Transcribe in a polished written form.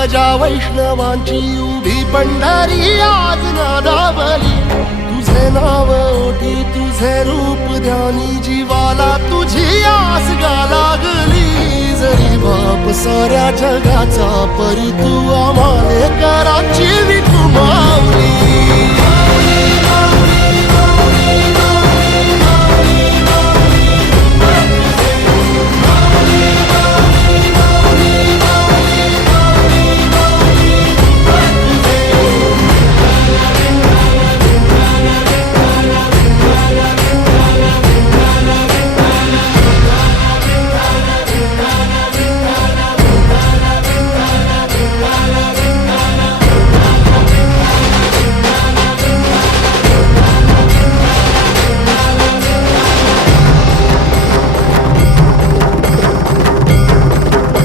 ध्वजा वैष्णवांची उभी पंढरी आज नादावली, तुझे नाव ओठी तुझे रूप ध्यानी, जीवाला तुझी आस गा लागली. जरी बाप साऱ्या जगाचा परी तू आम्हाले कराची विठू माऊली.